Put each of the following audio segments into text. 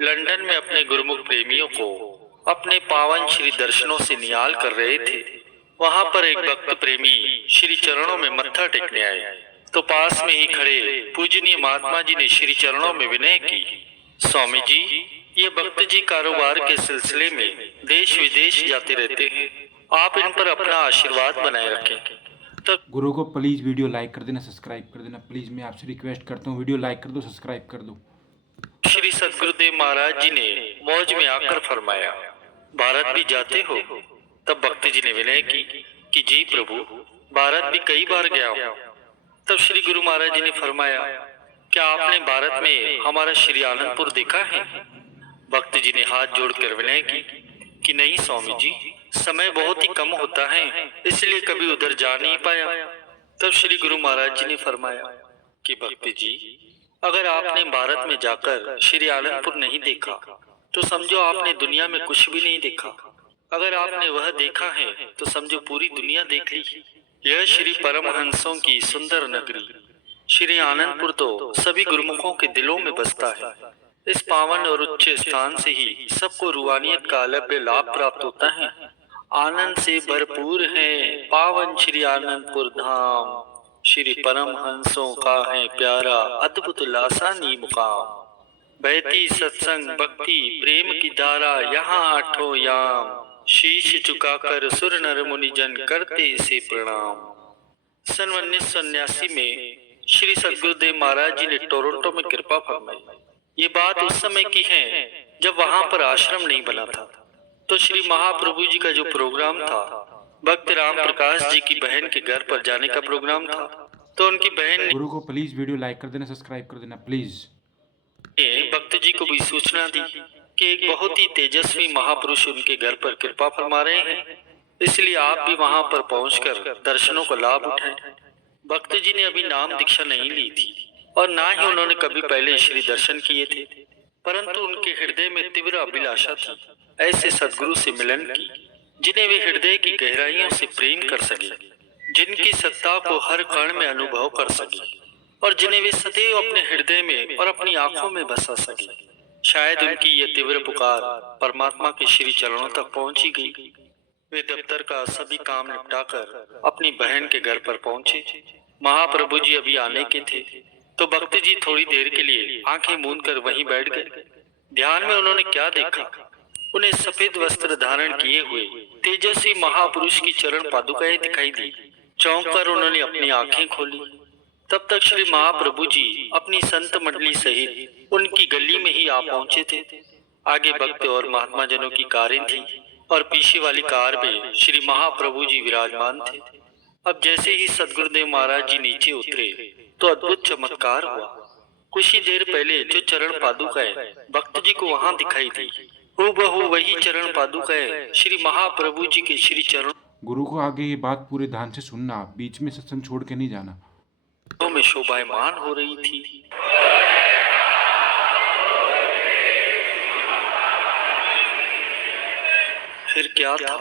London में अपने गुरुमुख प्रेमियों को अपने पावन श्री दर्शनों से निहाल कर रहे थे। वहां पर एक भक्त प्रेमी श्री चरणों में मत्था टेकने आए तो पास में ही खड़े पूजनीय महात्मा जी ने श्री चरणों में विनय की, स्वामी जी, ये भक्त जी कारोबार के सिलसिले में देश विदेश जाते रहते हैं, आप इन पर अपना आशीर्वाद बनाए रखें। तो गुरु को प्लीज़ वीडियो लाइक कर देना, सब्सक्राइब कर देना। प्लीज़ मैं आपसे रिक्वेस्ट करता हूँ, वीडियो लाइक कर दो, सब्सक्राइब कर दो। श्री सद्गुरुदेव महाराज जी ने मौज में आकर फरमाया, भारत भी जाते हो? तब भक्त जी ने विनय की कि जी प्रभु, भारत भी कई बार गया हूँ। तब श्री गुरु महाराज जी ने फरमाया, क्या आपने भारत में हमारा श्री आनंदपुर देखा है? भक्त जी ने हाथ जोड़कर विनय की कि नहीं स्वामी जी, समय बहुत ही कम होता है, इसलिए कभी उधर जा नहीं पाया। तब श्री गुरु महाराज जी ने फरमाया कि भक्त जी, अगर आपने भारत में जाकर श्री आनंदपुर नहीं देखा तो समझो आपने दुनिया में कुछ भी नहीं देखा। अगर आपने वह देखा है तो समझो पूरी दुनिया देख ली। यह श्री परमहंसों की सुंदर नगरी श्री आनंदपुर तो सभी गुरुमुखों के दिलों में बसता है। इस पावन और उच्च स्थान से ही सबको रूहानियत का अलभ्य लाभ प्राप्त होता है। आनंद से भरपूर है पावन श्री आनंदपुर धाम, श्री परमहंसों का है प्यारा अद्भुत लासानी मुकाम। बहती सत्संग भक्ति प्रेम की धारा यहाँ आठों याम, शीश झुकाकर सुर नर मुनि जन करते इसे प्रणाम। सन 1989 में श्री सद्गुरुदेव महाराज जी ने टोरंटो में कृपा फरमाई। ये बात उस समय की है जब वहां पर आश्रम नहीं बना था। तो श्री महाप्रभु जी का जो प्रोग्राम था, भक्त राम प्रकाश जी की बहन के घर पर जाने का प्रोग्राम था। तो उनकी बहन ने गुरु को प्लीज़ वीडियो लाइक कर देना, सब्सक्राइब कर देना प्लीज़। भक्त जी को भी सूचना दी कि एक बहुत ही तेजस्वी महापुरुष उनके घर पर कृपा फरमा रहे हैं, इसलिए आप भी वहां पर पहुंचकर दर्शनों का लाभ उठाएं। भक्त जी ने अभी नाम दीक्षा नहीं ली थी और ना ही उन्होंने कभी पहले श्री दर्शन किए थे, परंतु उनके हृदय में तीव्र अभिलाषा थी ऐसे सद्गुरु से मिलन की, जिन्हें वे हृदय की गहराइयों से प्रेम कर सके, जिनकी सत्ता को हर कण में अनुभव कर सके और जिन्हें वे सदैव अपने हृदय में और अपनी आंखों में बसा सके। शायद उनकी यह तीव्र पुकार परमात्मा के श्री चरणों तक पहुंची गई। वे दफ्तर का सभी काम निपटाकर अपनी बहन के घर पर पहुंचे। महाप्रभु जी अभी आने के थे तो भक्त जी थोड़ी देर के लिए आंखें मूंद कर वहीं बैठ गए। ध्यान में उन्होंने क्या देखा, उन्हें सफेद वस्त्र धारण किए हुए तेजस्वी महापुरुष की चरण पादुकाएं दिखाई दी। चौंक कर उन्होंने अपनी आंखें खोली। तब तक श्री महाप्रभु जी अपनी संत मंडली सहित उनकी गली में ही आ पहुंचे थे। आगे भक्त और महात्मा जनों की कारें थी और पीछे वाली कार में श्री महाप्रभु जी विराजमान थे। अब जैसे ही सद्गुरुदेव महाराज जी नीचे उतरे तो अद्भुत चमत्कार हुआ। कुछ ही देर पहले जो चरण पादुकाएं भक्त जी को वहां दिखाई दी, हूबहू वही चरण पादुकाएं श्री महाप्रभु जी के श्री चरण गुरु को आगे ये बात पूरे ध्यान से सुनना, बीच में सत्संग छोड़ के नहीं जाना। में शोभायमान हो रही थी। फिर क्या था,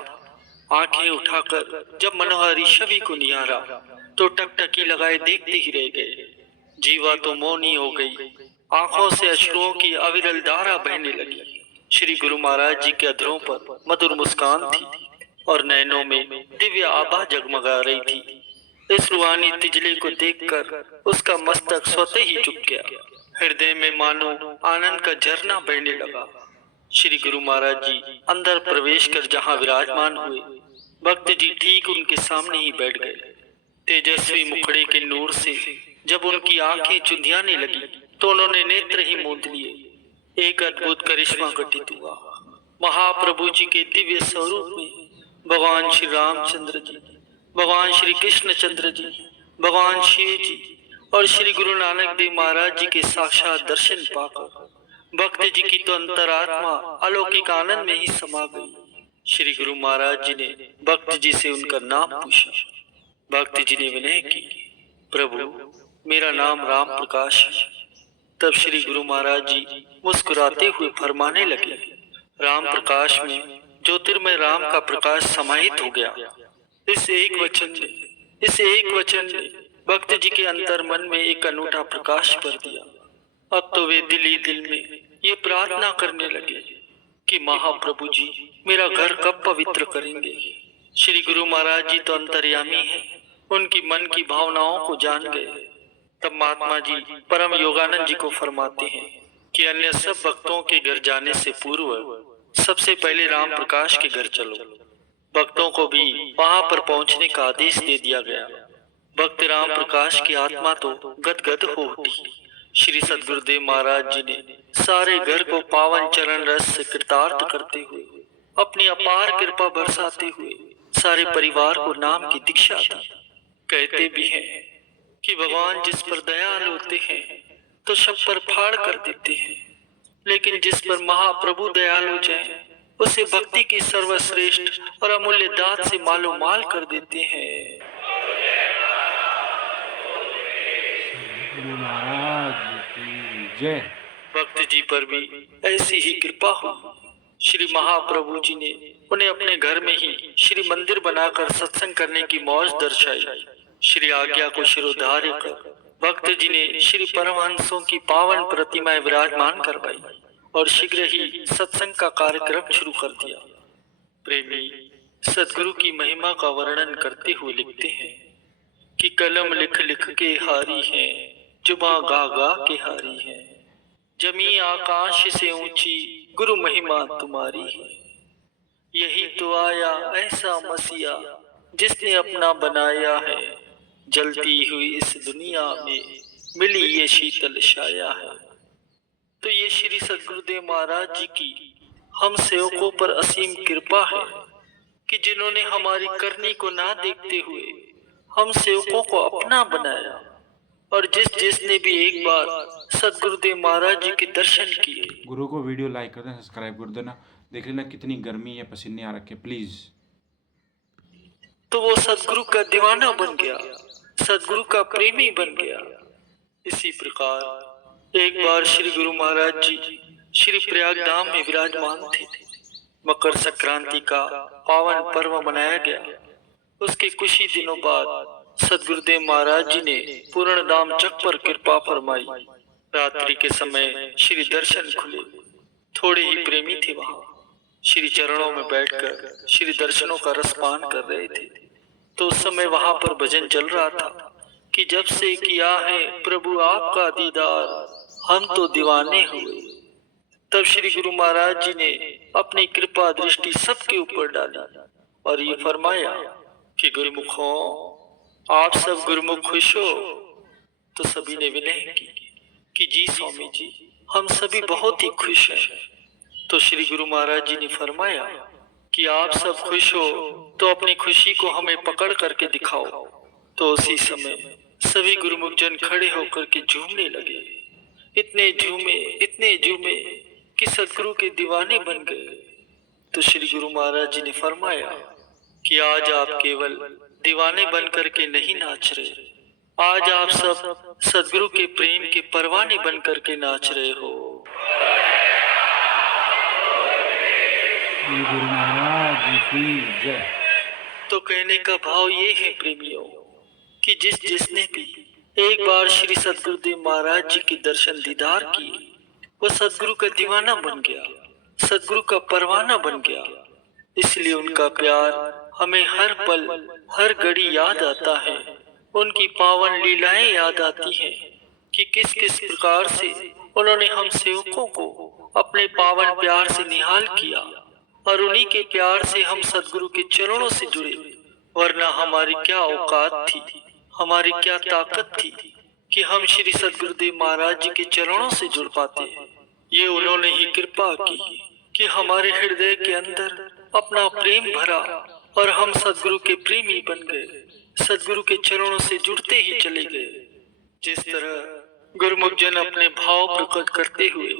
आंखें उठाकर जब मनोहरी छवि को निहारा तो टकटकी लगाए देखते ही रह गए। जीवा तो मौनी हो गई, आंखों से अश्रुओं की अविरल धारा बहने लगी। श्री गुरु महाराज जी के अधरों पर मधुर मुस्कान थी और नैनों में दिव्य आभा जगमगा रही थी। इस रूहानी तिजले को देखकर उसका मस्तक स्वतः ही झुक गया। हृदय में मानो आनंद का झरना बहने लगा। श्री गुरु महाराज जी अंदर प्रवेश कर जहां विराजमान हुए, भक्त जी ठीक उनके सामने ही बैठ गए। तेजस्वी मुखड़े के नूर से जब उनकी आंखें चुंधियाने लगी तो उन्होंने नेत्र ही मूंद लिए। एक अद्भुत करिश्मा घटित हुआ। महाप्रभु जी के दिव्य स्वरूप में भगवान श्री रामचंद्र जी, भगवान श्री कृष्ण चंद्र जी, भगवान शिव जी और श्री गुरु नानक देव महाराज जी के साक्षात दर्शन पाकर भक्त जी की तो अंतरात्मा अलौकिक आनंद में ही समा गई। श्री गुरु महाराज जी ने भक्त जी से उनका नाम पूछा। भक्त जी ने विनय की, प्रभु मेरा नाम राम प्रकाश है। तब श्री गुरु महाराज जी मुस्कुराते हुए फरमाने लगे, राम प्रकाश में ज्योतिर्मय राम का प्रकाश समाहित हो गया। इस एक वचन ने भक्त जी के अंतर मन में एक अनूठा प्रकाश भर दिया। अब तो वे दिल ही दिल में ये प्रार्थना करने लगे कि महाप्रभु जी मेरा घर कब पवित्र करेंगे। श्री गुरु महाराज जी तो अंतर्यामी हैं, उनकी मन की भावनाओं को जान गए। तब महात्मा जी परम योगानंद जी को फरमाते हैं कि अन्य सब भक्तों के घर जाने से पूर्व सबसे पहले राम प्रकाश के घर चलो। भक्तों को भी वहां पर पहुंचने का आदेश दे दिया गया। भक्त राम प्रकाश की आत्मा तो गदगद हो उठी। श्री सद्गुरुदेव महाराज जी ने सारे घर को पावन चरण रस से कृतार्थ करते हुए, अपनी अपार कृपा बरसाते हुए सारे परिवार को नाम की दीक्षा दी। कहते भी हैं कि भगवान जिस पर दयाल होते हैं तो छप्पर फाड़ कर देते हैं, लेकिन जिस पर महाप्रभु दयाल हो जाए उसे भक्ति की सर्वश्रेष्ठ और अमूल्य दात से मालो माल कर देते हैं। गुरु महाराज की जय। भक्त जी पर भी ऐसी ही कृपा हो। श्री महाप्रभु जी ने उन्हें अपने घर में ही श्री मंदिर बनाकर सत्संग करने की मौज दर्शाई। श्री आज्ञा को शिरोधार्य कर भक्त जी ने श्री परमहंसों की पावन प्रतिमाएं विराजमान करवाई और शीघ्र ही सत्संग का कार्यक्रम शुरू कर दिया। प्रेमी सद्गुरु की महिमा का वर्णन करते हुए लिखते हैं कि कलम लिख लिख के हारी है, जुबां गा गा के हारी है, जमी आकाश से ऊंची गुरु महिमा तुम्हारी है। यही तो आया ऐसा मसीहा जिसने अपना बनाया है, जलती हुई इस दुनिया में मिली ये शीतल छाया है। तो ये श्री सद्गुरुदेव महाराज जी की हम सेवकों पर असीम कृपा है कि जिन्होंने हमारी करनी को ना देखते हुए हम सेवकों को अपना बनाया, और जिसने भी एक बार सद्गुरुदेव महाराज जी के दर्शन किए। गुरु को वीडियो लाइक कर देना, सब्सक्राइब कर देना। देख लेना कितनी गर्मी है, पसीने आ रखे, प्लीज। तो वो सद्गुरु का दीवाना बन गया, सद्गुरु का प्रेमी बन गया। इसी प्रकार एक बार श्री गुरु महाराज जी श्री प्रयाग धाम में विराजमान थे। मकर संक्रांति का पावन पर्व मनाया गया। उसके कुछ ही दिनों बाद सद्गुरुदेव महाराज जी ने पूर्ण धाम चक पर कृपा फरमाई। रात्रि के समय श्री दर्शन खुले। थोड़े ही प्रेमी थे वहां, श्री चरणों में बैठकर श्री दर्शनों का रसपान कर रहे थे। तो उस समय वहां पर भजन चल रहा था कि जब से किया है प्रभु आपका दीदार, हम तो दीवाने हुए। तब श्री गुरु महाराज जी ने अपनी कृपा दृष्टि सबके ऊपर डाली और ये फरमाया कि गुरुमुखों, आप सब गुरुमुख खुश हो। तो सभी ने विनय की कि जी स्वामी जी, हम सभी बहुत ही खुश हैं। तो श्री गुरु महाराज जी ने फरमाया कि आप सब खुश हो तो अपनी खुशी को हमें पकड़ करके दिखाओ। तो उसी समय सभी गुरुमुख जन खड़े होकर के झूमने लगे। इतने झूमे कि सदगुरु के दीवाने बन गए। तो श्री गुरु महाराज जी ने फरमाया कि आज आप केवल दीवाने बन करके नहीं नाच रहे, आज आप सब सदगुरु के प्रेम के परवाने बन करके नाच रहे हो। गुरु महाराज की जय। तो कहने का भाव ये है प्रेमियों कि जिसने भी एक बार श्री सद्गुरुदेव महाराज जी के दर्शन दीदार किए, वो सदगुरु का दीवाना बन गया, सदगुरु का परवाना बन गया। इसलिए उनका प्यार हमें हर पल हर घड़ी याद आता है। उनकी पावन लीलाएं याद आती हैं कि किस किस प्रकार से उन्होंने हम सेवकों को अपने पावन प्यार से निहाल किया, और उन्हीं के प्यार से हम सदगुरु के चरणों से जुड़े। वरना हमारी क्या औकात थी, हमारी क्या ताकत थी कि हम श्री सद्गुरुदेव महाराज जी के चरणों से जुड़ पाते। ये उन्होंने ही कृपा की कि हमारे हृदय के अंदर अपना प्रेम भरा और हम सदगुरु के प्रेमी बन गए, सदगुरु के चरणों से जुड़ते ही चले गए। जिस तरह गुरुमुख जन अपने भाव प्रकट करते हुए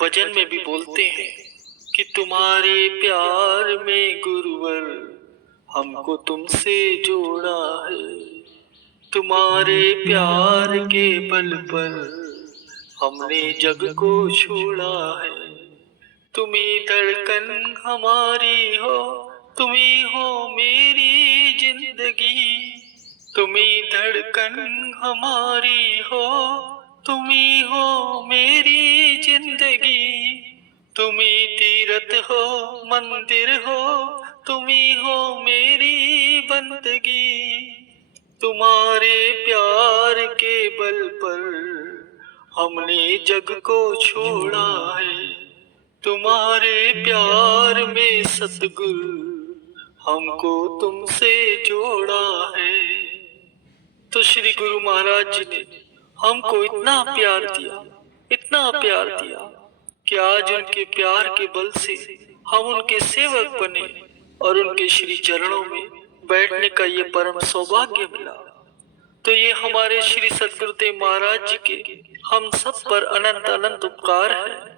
भजन में भी बोलते हैं कि तुम्हारे प्यार में गुरुवर हमको तुमसे जोड़ा है, तुम्हारे प्यार के बल पर हमने जग को छोड़ा है। तुम्ही धड़कन हमारी हो, तुम्ही हो मेरी जिंदगी, तुम्ही धड़कन हमारी हो, तुम्ही हो मेरी जिंदगी। तुम ही तीरथ हो मंदिर हो, तुम ही हो मेरी बंदगी। तुम्हारे प्यार के बल पर हमने जग को छोड़ा है। तुम्हारे प्यार में सतगुरु हमको तुमसे जोड़ा है। तो श्री गुरु महाराज जी ने हमको इतना प्यार दिया, इतना प्यार दिया कि आज उनके प्यार के बल से हम उनके सेवक बने और उनके श्री चरणों में बैठने का ये परम सौभाग्य मिला। तो ये हमारे श्री सद्गुरुदेव महाराज जी के हम सब पर अनंत अनंत उपकार है।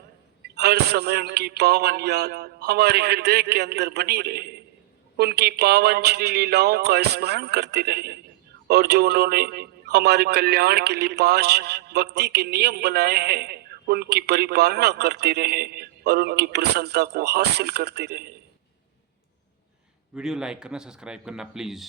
हर समय उनकी पावन याद हमारे हृदय के अंदर बनी रहे, उनकी पावन श्री लीलाओं का स्मरण करते रहे और जो उन्होंने हमारे कल्याण के लिए 5 भक्ति के नियम बनाए हैं उनकी परिपालना करते रहे और उनकी प्रसन्नता को हासिल करते रहे। वीडियो लाइक करना, सब्सक्राइब करना प्लीज़।